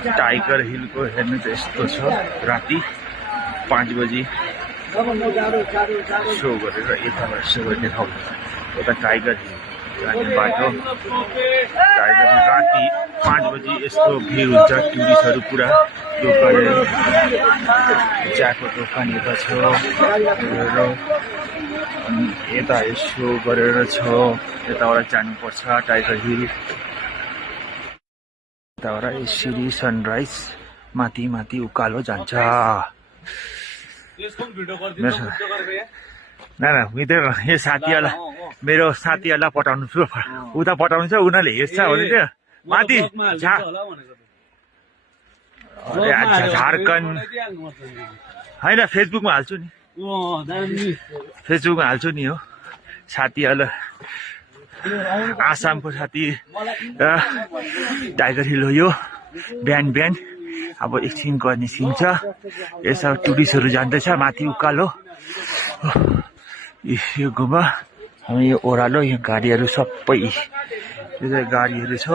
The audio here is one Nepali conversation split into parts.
टाइगर हिल को हेर्नु त यस्तो छ राति 5 बजी सो गरेर यताबाट सो गरेर देखाउँछ यता टाइगर हिल जाने बाटो टाइगर हिल राति 5 बजी यस्तो भिड हुन्छ टुरिस्टहरू पुरा दोकानहरू चियाको दोकान यता छ अनि यता यसो गरेर छ यताबाट जानुपर्छ टाइगर हिल यताबाट यसरी सनराइज माथि माथि उकालो जान्छ यो साथीहरूलाई मेरो साथीहरूलाई पठाउनु छु उता पठाउनु छ उनीहरूले हेर्छ भने चाहिँ माथि झारखण्ड होइन फेसबुकमा हाल्छु नि फेसबुकमा हाल्छु नि हो साथीहरूलाई आसामको साथी टाइगर हिल हो यो बिहान बिहान अब एकछिन निस्किन्छ यसो टुरिस्टहरू जाँदैछ माथि उकालो यो गुम्बा यो ओह्रालो यो गाडीहरू सबै गाडीहरू छ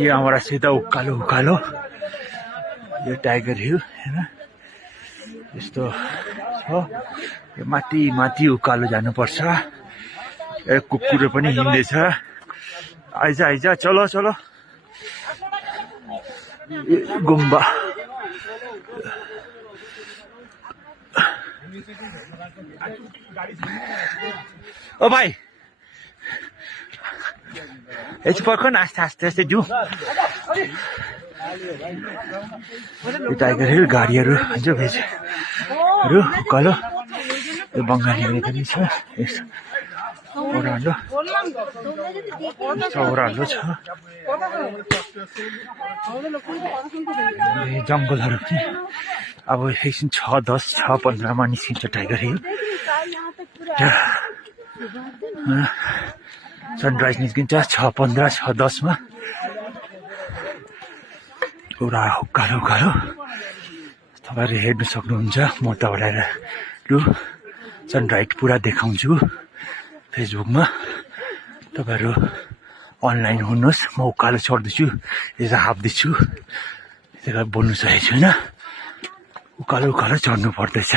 यहाँबाट सिधा उकालो उकालो यो टाइगर हिल होइन यस्तो छ यो माथि माथि उकालो जानुपर्छ कुकुर पनि हिँड्दैछ आइज आइज चलो चलो गुम्बा ओ भाइ एकछिन पर्ख न आस्ते आस्ते आस्ते जाउँ टाइगर हिल गाडीहरू हुन्छ भेजहरू उकालो यो बङ्गालीहरू पनि छ ओह्रालो ओह्रालो छ जङ्गलहरू पनि अब एकछिन 6:10 6:15 निस्किन्छ टाइगर हिल सनराइज निस्किन्छ 6:15 6:10 पुरा उकालो उकालो तपाईँहरू हेर्नु सक्नुहुन्छ म तपाईँलाई लु सनराइज पुरा देखाउँछु फेसबुकमा तपाईँहरू अनलाइन हुनुहोस् म उकालो चढ्दैछु यसो हाप्दैछु त्यही भएर बोल्नु सकेको छैन उकालो उकालो चढ्नु पर्दैछ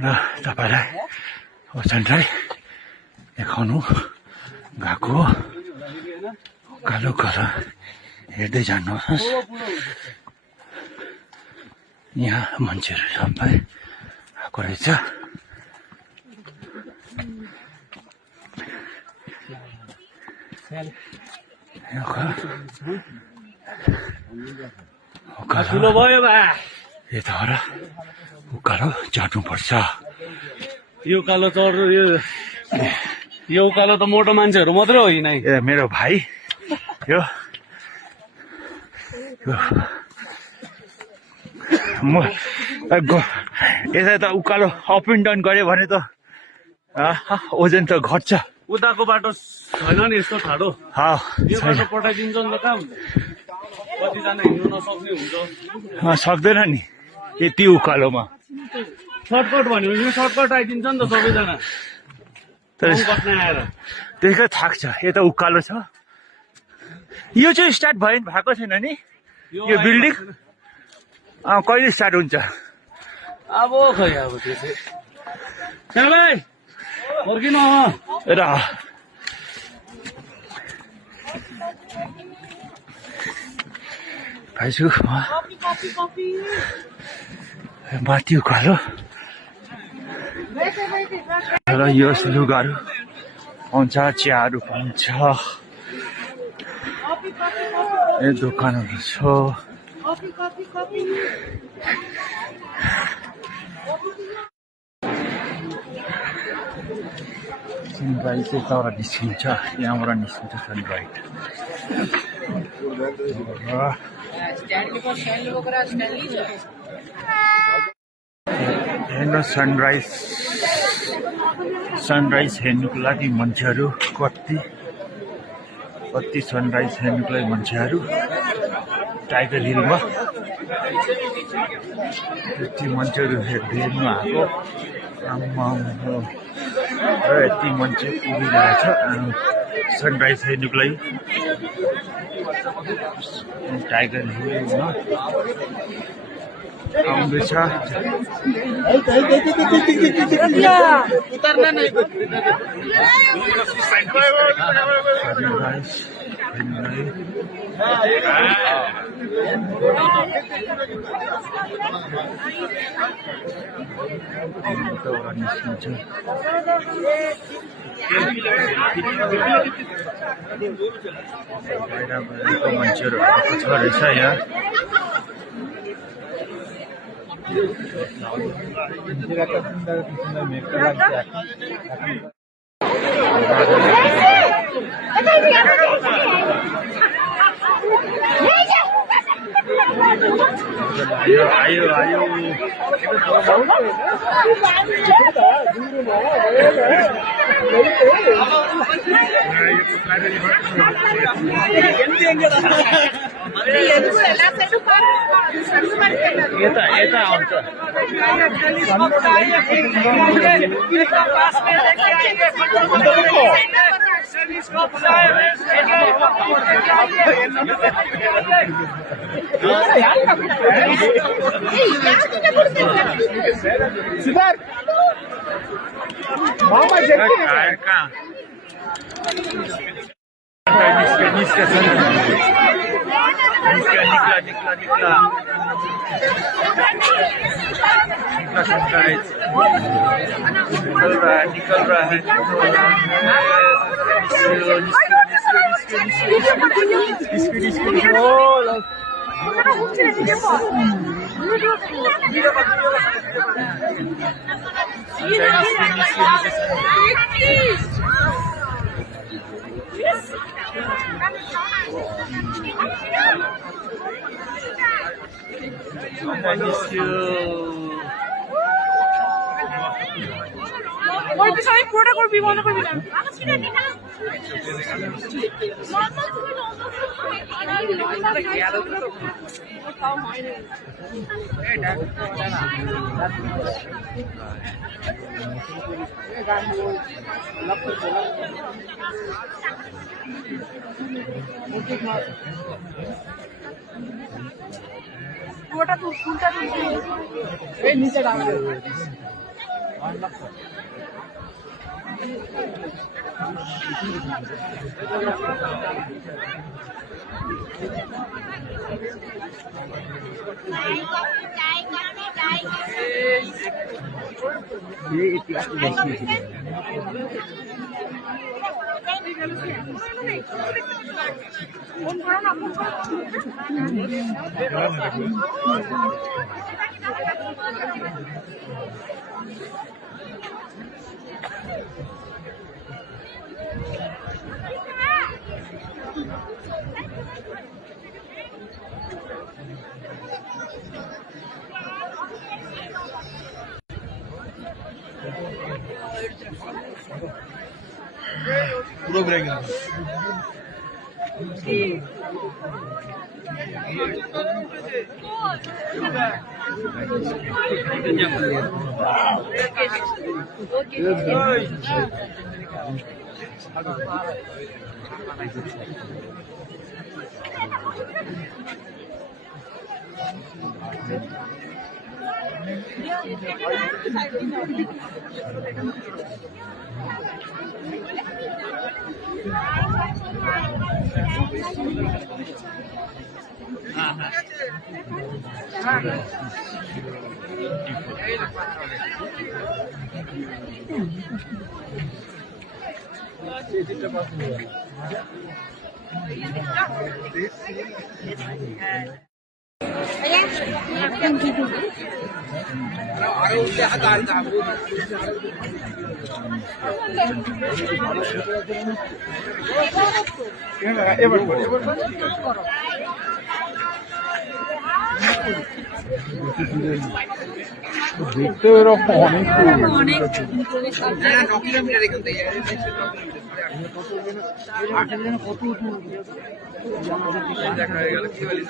ल तपाईँलाई सनराइज देखाउनु गएको उकालो उकालो हेर्दै जानुहोस् यहाँ मान्छेहरू सबै आएको रहेछ ठुलो भयो बा यताबाट उकालो चढ्नुपर्छ यो उकालो चढ्नु यो उकालो त मोटो मान्छेहरू मात्रै होइन मेरो भाइ यो म यता त उकालो अप एन्ड डाउन गऱ्यो भने त ओजन त घट्छ उताको बाटो छैन नि यस्तो ठाडो यो बाटो पठाइदिन्छ नि त कहाँ हुन्छ कतिजना हिँड्नु नसक्ने हुन्छ सक्दैन नि यति उकालोमा सर्टकट भन्यो भने सर्टकट आइदिन्छ नि त सबैजना आएर त्यसको थाक्छ यता उकालो छ यो चाहिँ स्टार्ट भएको छैन नि यो बिल्डिङ कहिले स्टार्ट हुन्छ अब खै अब त्यो चाहिँ भाइ फर्किनु र भाइसु माथि उकालो र यो लुगाहरू पाउँछ चियाहरू पाउँछ यो दोकानहरू छ सनराइज चाहिँ यताबाट निस्किन्छ यहाँबाट निस्किन्छ सनराइज हेर्नु सनराइज हेर्नुको लागि मान्छेहरू कति सनराइज हेर्नुको लागि मान्छेहरू टाइगर हिलमा यति मान्छेहरू हेर्नु आएको र यति मान्छे उभिरहेछ सनराइज हेर्नुको लागि टाइगर हिलमा आउँदैछ मान्छेहरू छ रहेछ यहाँ आयो आयो यता यता आउँछ निकला निकल रहा है ওই পিছনে পুরোটা করবি মনে করবি না পুরোটা তুল ফুলটা তুল এই নিচে ডাঙা ये इतिहास पूरा ब्रेक দেখতে এরকম অনেক কিলোমিটার এখান থেকে দেখা হয়ে গেল কি বলি